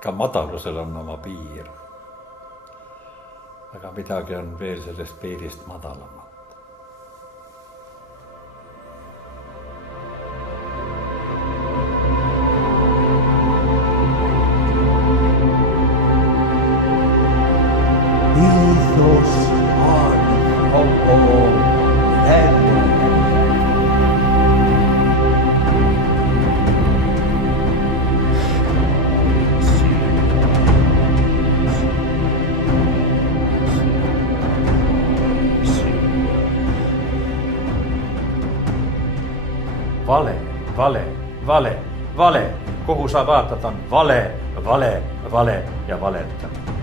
ka madalusel on oma piir. Aga midagi on veel sellest piirist madalamat. Hijos al como Vale, vale, vale, vale. Kuhu sa vaatad on vale, vale, vale ja valetamine.